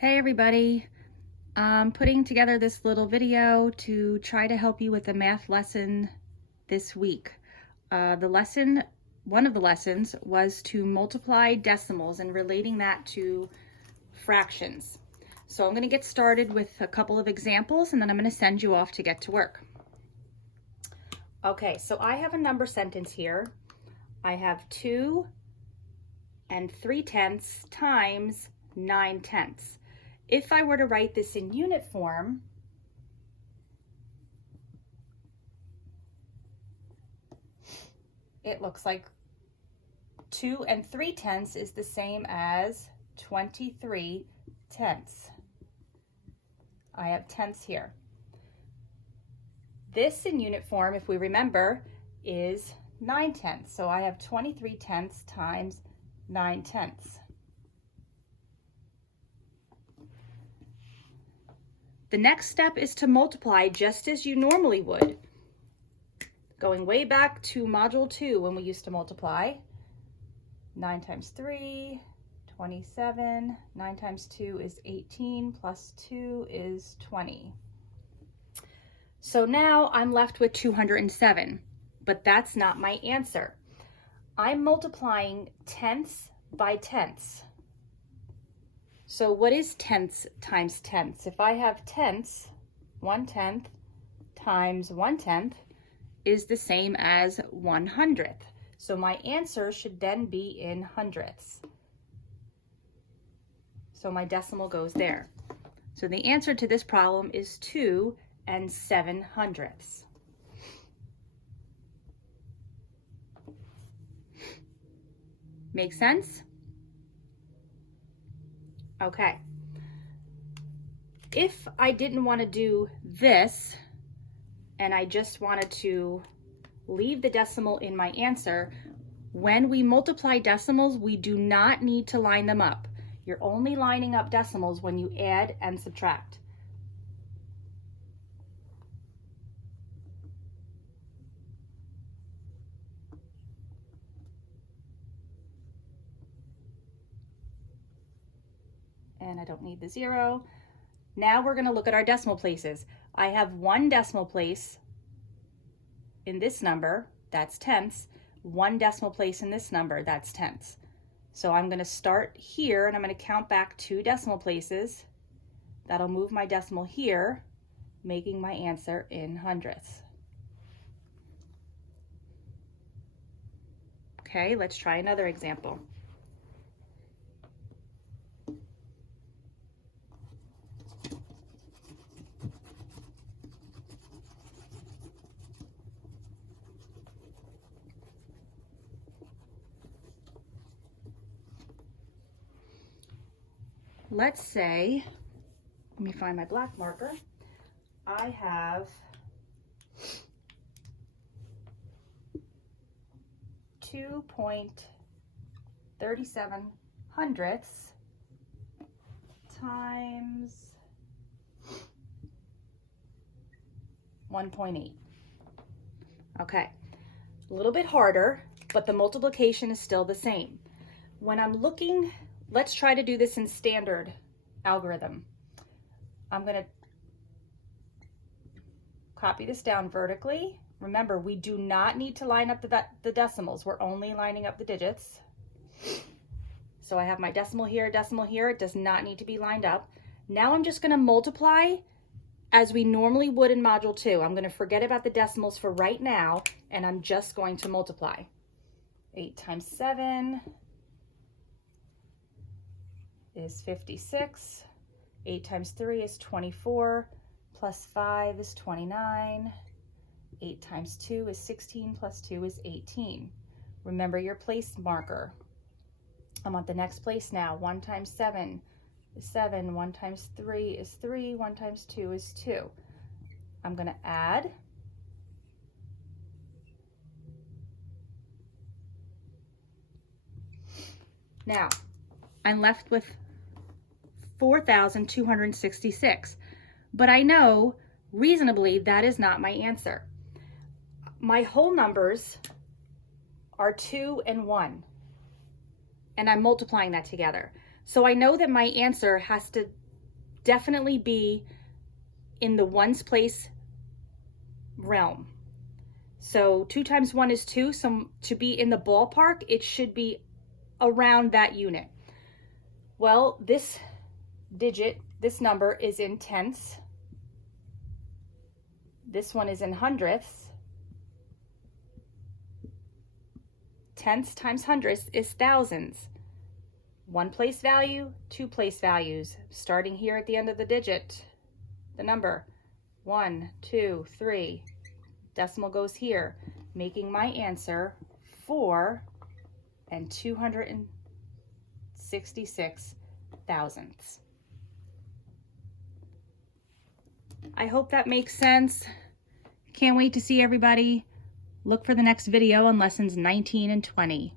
Hey everybody, I'm putting together this little video to try to help you with a math lesson this week. One of the lessons was to multiply decimals and relating that to fractions. So I'm going to get started with a couple of examples and then I'm going to send you off to get to work. Okay, so I have a number sentence here. I have 2 3/10 times 9/10. If I were to write this in unit form, it looks like 2 3/10 is the same as 23/10. I have tenths here. This in unit form, if we remember, is 9/10. So I have 23/10 times 9/10. The next step is to multiply just as you normally would. Going way back to Module 2 when we used to multiply. 9 times 3, 27. 9 times 2 is 18, plus 2 is 20. So now I'm left with 207, but that's not my answer. I'm multiplying tenths by tenths. So what is tenths times tenths? If I have tenths, 1/10 times 1/10 is the same as 1/100th. So my answer should then be in hundredths. So my decimal goes there. So the answer to this problem is 2 7/100. Make sense? Okay. If I didn't want to do this and I just wanted to leave the decimal in my answer, when we multiply decimals, we do not need to line them up. You're only lining up decimals when you add and subtract. And I don't need the 0. Now we're going to look at our decimal places. I have 1 decimal place in this number, that's tenths. 1 decimal place in this number, that's tenths. So I'm going to start here and I'm going to count back 2 decimal places. That'll move my decimal here, making my answer in hundredths. Okay, let's try another example. Let's say, let me find my black marker. I have 2.37 hundredths times 1.8. Okay, a little bit harder, but the multiplication is still the same. When I'm looking, let's try to do this in standard algorithm. I'm going to copy this down vertically. Remember, we do not need to line up the decimals. We're only lining up the digits. So I have my decimal here. It does not need to be lined up. Now I'm just going to multiply as we normally would in Module 2. I'm going to forget about the decimals for right now, and I'm just going to multiply. 8 times 7 is 56. 8 times 3 is 24. Plus 5 is 29. 8 times 2 is 16. Plus 2 is 18. Remember your place marker. I'm at the next place now. 1 times 7 is 7. 1 times 3 is 3. 1 times 2 is 2. I'm going to add. Now, I'm left with 4,266. But I know reasonably that is not my answer. My whole numbers are 2 and 1. And I'm multiplying that together. So I know that my answer has to definitely be in the ones place realm. So 2 times 1 is 2. So to be in the ballpark, it should be around that unit. Well, this digit, this number is in tenths. This one is in hundredths. Tenths times hundredths is thousands. 1 place value, 2 place values. Starting here at the end of the digit, the number 1, 2, 3. Decimal goes here, making my answer 4 and 266 thousandths. I hope that makes sense. Can't wait to see everybody. Look for the next video on lessons 19 and 20.